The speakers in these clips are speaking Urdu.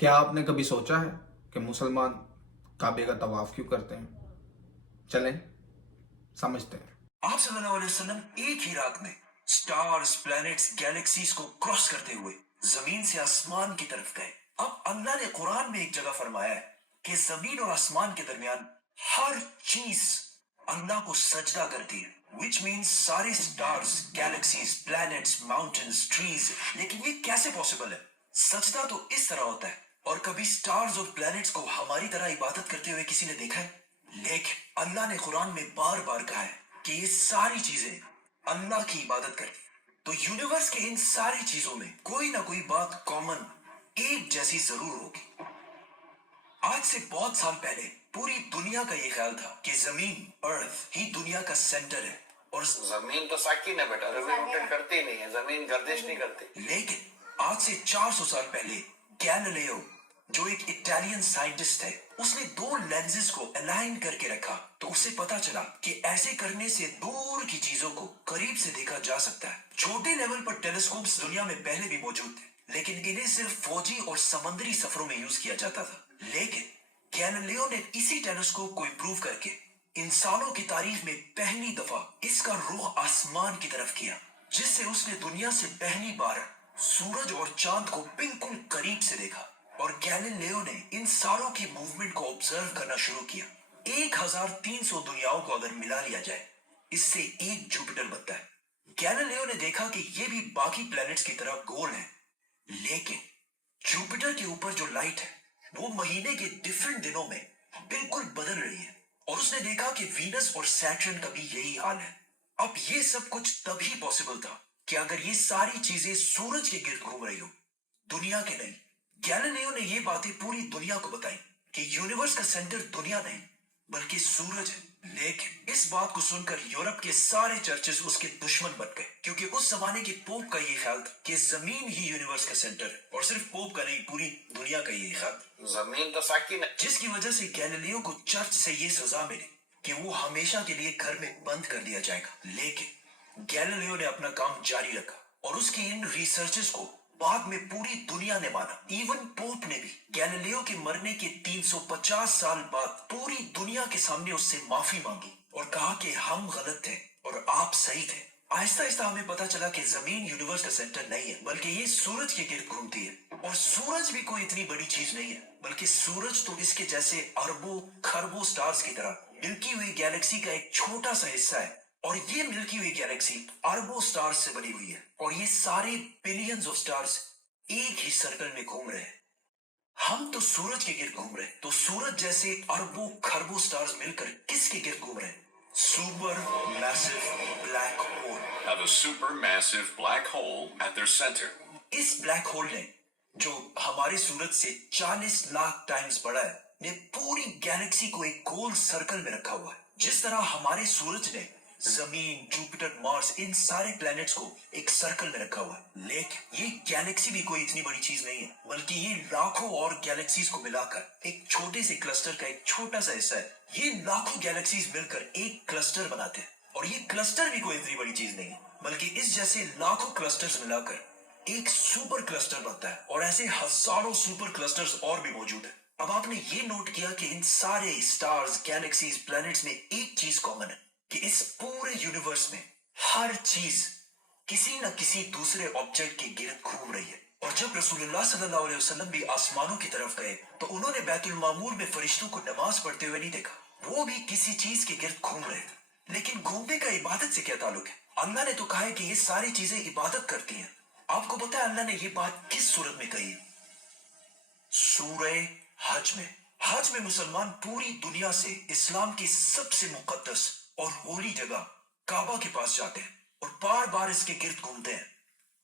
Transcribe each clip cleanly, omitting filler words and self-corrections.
کیا آپ نے کبھی سوچا ہے کہ مسلمان کعبے کا طواف کیوں کرتے ہیں؟ چلیں سمجھتے ہیں۔ آپ صلی اللہ علیہ وسلم ایک ہی رات میں سٹارز، پلانٹس، گیلیکسیز کو کراس کرتے ہوئے زمین سے آسمان کی طرف گئے۔ اب اللہ نے قرآن میں ایک جگہ فرمایا ہے کہ زمین اور آسمان کے درمیان ہر چیز اللہ کو سجدہ کرتی ہے، which means سارے stars, galaxies, plants, mountains, trees. لیکن یہ کیسے پاسبل ہے؟ سجدہ تو اس طرح ہوتا ہے، اور کبھی سٹارز اور پلانٹس کو ہماری طرح عبادت کرتے ہوئے کسی نے دیکھا ہے؟ لیکن اللہ نے قرآن میں بار بار کہا ہے کہ یہ ساری چیزیں اللہ کی عبادت کرتی ہیں۔ تو یونیورس کے ان ساری چیزوں میں کوئی نہ کوئی بات کامن، ایک جیسی ضرور ہوگی۔ آج سے بہت سال پہلے پوری دنیا کا یہ خیال تھا کہ زمین، ارتھ ہی دنیا کا سینٹر ہے، اور زمین تو ساکن ہے بیٹا، زمین روٹیٹ کرتی نہیں ہے، زمین گردش نہیں کرتی۔ لیکن آج سے 400 سال پہلے گیلیلیو، جو ایک اٹالین سائنٹسٹ ہے، اس نے 2 لینزز کو الائن کر کے رکھا تو اسے پتا چلا کہ ایسے کرنے سے دور کی چیزوں کو قریب سے دیکھا جا سکتا ہے۔ چھوٹے لیول پر ٹیلیسکوپس دنیا میں پہلے بھی موجود تھے، لیکن انہیں صرف فوجی اور سمندری سفروں میں یوز کیا جاتا تھا۔ لیکن گیلیلیو نے اسی ٹیلیسکوپ کو امپروو کر کے انسانوں کی تاریخ میں پہلی دفعہ اس کا رخ آسمان کی طرف کیا، جس سے اس نے دنیا سے پہلی بار سورج اور چاند کو بالکل قریب سے دیکھا۔ اور گیلیلیو نے ان ساروں کی موومنٹ کو آبزرو کرنا شروع کیا۔ 1300 دنیاؤں کو اگر ملا لیا جائے، اس سے ایک جوپیٹر بنتا ہے۔ گیلیلیو نے دیکھا کہ یہ بھی باقی پلانٹس کی طرح گول ہیں، لیکن جوپیٹر کے اوپر جو لائٹ ہے وہ مہینے کے ڈیفرنٹ دنوں میں بالکل بدل رہی ہے، اور اس نے دیکھا کہ وینس اور سیٹرن کا بھی یہی حال ہے۔ اب یہ سب کچھ تبھی پاسبل تھا کہ اگر یہ ساری چیزیں سورج کے گرد گھوم رہی ہو، دنیا کے نہیں۔ گیلیلیو نے یہ باتیں پوری دنیا کو بتائی کہ یونیورس کا سینٹر دنیا نہیں بلکہ سورج ہے۔ لیکن اس بات کو سن کر یورپ کے سارے چرچز اس کے دشمن بن گئے، کیونکہ اس زمانے کے پوپ کا یہ خیال تھا کہ زمین ہی یونیورس کا سینٹر ہے، اور صرف پوپ کا نہیں، پوری دنیا کا یہ خیال تھا۔ زمین تو ساکن ہے، جس کی وجہ سے گیلیلیو کو چرچ سے یہ سزا ملی کہ وہ ہمیشہ کے لیے گھر میں بند کر دیا جائے گا۔ لیکن گیلیلیو نے اپنا کام جاری رکھا، اور اس کی ان ریسرچز کو بعد میں پوری دنیا نے مانا۔ ایون پوپ نے بھی گیلیلیو کے مرنے کے 350 سال بعد پوری دنیا کے سامنے اس سے معافی مانگی اور کہا کہ ہم غلط تھے اور آپ صحیح تھے۔ آہستہ آہستہ ہمیں پتا چلا کہ زمین یونیورس کا سینٹر نہیں ہے بلکہ یہ سورج کے گرد گھومتی ہے، اور سورج بھی کوئی اتنی بڑی چیز نہیں ہے بلکہ سورج تو اس کے جیسے اربوں کھربوں سٹارز کی طرح ملکی ہوئی گیلیکسی کا ایک چھوٹا سا حصہ ہے، اور یہ ملکی ہوئی گیلیکسی اربوں سٹارز سے بنی ہوئی ہے، اور یہ سارے بلینز آف سٹارز ایک ہی سرکل میں گھوم رہے ہیں۔ ہم تو سورج کے گرد گھوم رہے ہیں، تو سورج جیسے اربوں کھربوں سٹارز مل کر کس کے گرد گھوم رہے ہیں؟ Supermassive black hole. Have a supermassive black hole at their center. اس بلیک ہول نے، جو ہمارے سورج سے 40 لاکھ ٹائمز بڑا ہے، نے پوری گیلیکسی کو ایک گول سرکل میں رکھا ہوا ہے۔ جس طرح ہمارے سورج نے زمین، جوپیٹر، مارس، ان سارے پلانٹس کو ایک سرکل میں رکھا ہوا ہے۔ لیکن یہ گیلیکسی بھی کوئی اتنی بڑی چیز نہیں ہے بلکہ یہ لاکھوں اور گیلیکسیز کو ملا کر ایک چھوٹے سے کلسٹر کا ایک چھوٹا سا حصہ ہے۔ یہ لاکھوں گیلیکسیز مل کر ایک کلسٹر بناتے ہیں، اور یہ کلسٹر بھی کوئی اتنی بڑی چیز نہیں ہے بلکہ اس جیسے لاکھوں کلسٹرز ملا کر ایک سپر کلسٹر بنتا ہے، اور ایسے ہزاروں سپر کلسٹرز اور بھی موجود ہیں۔ اب آپ نے یہ نوٹ کیا کہ ان سارے سٹارز، گیلیکسیز، پلانٹس میں ایک چیز کامن ہے کہ اس پورے یونیورس میں ہر چیز کسی نہ کسی دوسرے آبجیکٹ کے گرد گھوم رہی ہے۔ اور جب رسول اللہ صلی اللہ علیہ وسلم بھی آسمانوں کی طرف گئے تو انہوں نے بیت المعمور میں فرشتوں کو نماز پڑھتے ہوئے نہیں دیکھا، وہ بھی کسی چیز کے گرد گھوم رہے تھے۔ لیکن گھومنے کا عبادت سے کیا تعلق ہے؟ اللہ نے تو کہا ہے کہ یہ ساری چیزیں عبادت کرتی ہیں۔ آپ کو پتا ہے اللہ نے یہ بات کس صورت میں کہی؟ سورہ حج میں۔ حج میں مسلمان پوری دنیا سے اسلام کی سب سے مقدس اور ہولی جگہ کعبہ کے پاس جاتے ہیں اور بار بار اس کے گرد گھومتے ہیں۔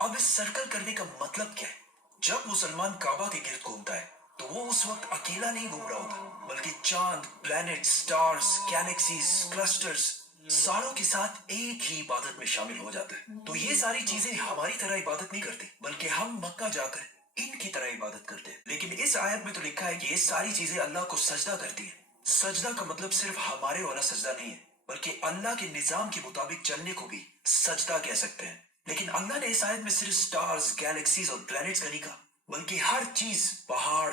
اب اس سرکل کرنے کا مطلب کیا ہے؟ جب مسلمان کعبہ کے گرد گھومتا ہے تو وہ اس وقت اکیلا نہیں گھوم رہا ہوتا بلکہ چاند، پلانٹ، سٹارز، گیلیکسیز، کلسٹرز ساروں کے ساتھ ایک ہی عبادت میں شامل ہو جاتا ہے۔ تو یہ ساری چیزیں ہماری طرح عبادت نہیں کرتی بلکہ ہم مکہ جا کر ان کی طرح عبادت کرتے ہیں۔ لیکن اس آیت میں تو لکھا ہے کہ یہ ساری چیزیں اللہ کو سجدہ کرتی ہیں۔ سجدہ کا مطلب صرف ہمارے والا سجدہ نہیں ہے بلکہ اللہ کے نظام کے مطابق چلنے کو بھی سجدہ کہہ سکتے ہیں۔ لیکن اللہ نے اس آیت میں صرف سٹارز، گیلیکسیز اور پلانٹس کا نہیں کہا بلکہ ہر چیز، پہاڑ،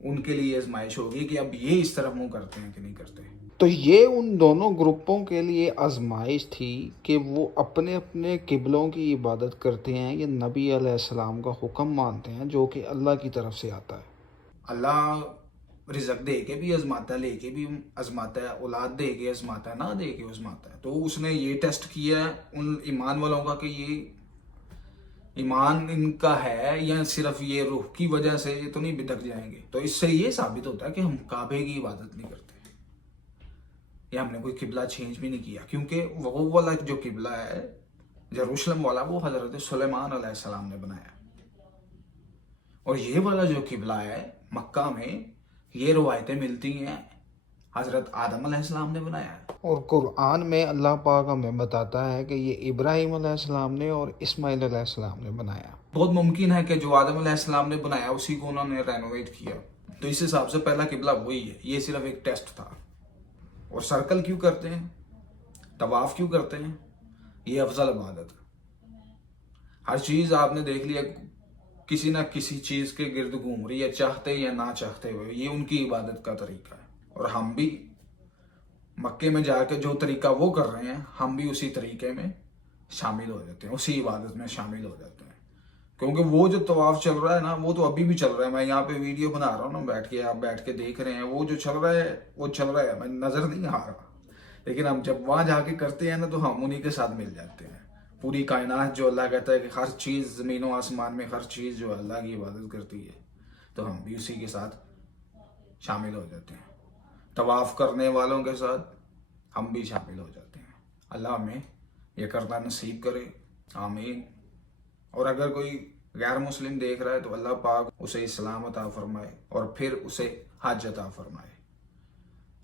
ان کے لیے آزمائش ہوگی کہ اب یہ اس طرف منہ کرتے ہیں کہ نہیں کرتے. تو یہ ان دونوں گروپوں کے لیے آزمائش تھی کہ وہ اپنے اپنے قبلوں کی عبادت کرتے ہیں یا نبی علیہ السلام کا حکم مانتے ہیں جو کہ اللہ کی طرف سے آتا ہے. اللہ رزق دے کے بھی آزماتا ہے, لے کے بھی آزماتا ہے, اولاد دے کے آزماتا ہے, نہ دے کے آزماتا ہے. تو اس نے یہ ٹیسٹ کیا ہے ان ایمان والوں کا کہ یہ ایمان ان کا ہے یا صرف یہ روح کی وجہ سے یہ تو نہیں بھٹک جائیں گے. تو اس سے یہ ثابت ہوتا ہے کہ ہم کعبے کی عبادت نہیں کرتے یا ہم نے کوئی قبلہ چینج بھی نہیں کیا, کیونکہ وہ والا جو قبلہ ہے یروشلم والا وہ حضرت سلیمان علیہ السلام نے بنایا, اور یہ والا جو قبلہ ہے مکہ میں یہ روایتیں ملتی ہیں حضرت آدم علیہ السلام نے بنایا ہے. اور قرآن میں اللہ پاک ہمیں بتاتا ہے کہ یہ ابراہیم علیہ السلام نے اور اسماعیل علیہ السلام نے بنایا. بہت ممکن ہے کہ جو آدم علیہ السلام نے بنایا اسی کو انہوں نے رینوویٹ کیا, تو اس حساب سے پہلا قبلہ وہی ہے. یہ صرف ایک ٹیسٹ تھا. اور سرکل کیوں کرتے ہیں, طواف کیوں کرتے ہیں, یہ افضل عبادت ہے. ہر چیز آپ نے دیکھ لیا کسی نہ کسی چیز کے گرد گھوم رہی ہے, چاہتے یا نہ چاہتے ہوئے. یہ ان کی عبادت کا طریقہ ہے, اور ہم بھی مکے میں جا کے جو طریقہ وہ کر رہے ہیں ہم بھی اسی طریقے میں شامل ہو جاتے ہیں, اسی عبادت میں شامل ہو جاتے ہیں. کیونکہ وہ جو طواف چل رہا ہے نا وہ تو ابھی بھی چل رہا ہے. میں یہاں پہ ویڈیو بنا رہا ہوں نا بیٹھ کے, آپ بیٹھ کے دیکھ رہے ہیں, وہ جو چل رہا ہے وہ چل رہا ہے, میں نظر نہیں آ رہا. لیکن ہم جب وہاں جا کے کرتے ہیں نا تو ہم انہی کے ساتھ مل جاتے ہیں. پوری کائنات جو اللہ کہتا ہے کہ ہر چیز زمین و آسمان میں ہر چیز جو اللہ کی عبادت کرتی ہے تو ہم بھی اسی کے ساتھ شامل ہو جاتے ہیں. طواف کرنے والوں کے ساتھ ہم بھی شامل ہو جاتے ہیں. اللہ ہمیں یہ کرنا نصیب کرے, آمین. اور اگر کوئی غیر مسلم دیکھ رہا ہے تو اللہ پاک اسے اسلام عطا فرمائے اور پھر اسے حج عطا فرمائے.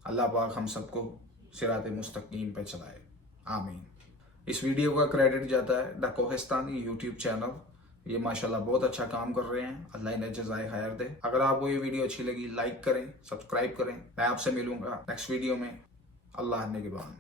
اللہ پاک ہم سب کو صراط مستقیم پہ چلائے, آمین. اس ویڈیو کا کریڈٹ جاتا ہے دا کوہستانی یوٹیوب چینل. یہ ماشاءاللہ بہت اچھا کام کر رہے ہیں, اللہ انہیں جزائے خیر دے. اگر آپ کو یہ ویڈیو اچھی لگی لائک کریں, سبسکرائب کریں. میں آپ سے ملوں گا نیکسٹ ویڈیو میں. اللہ نگہبان.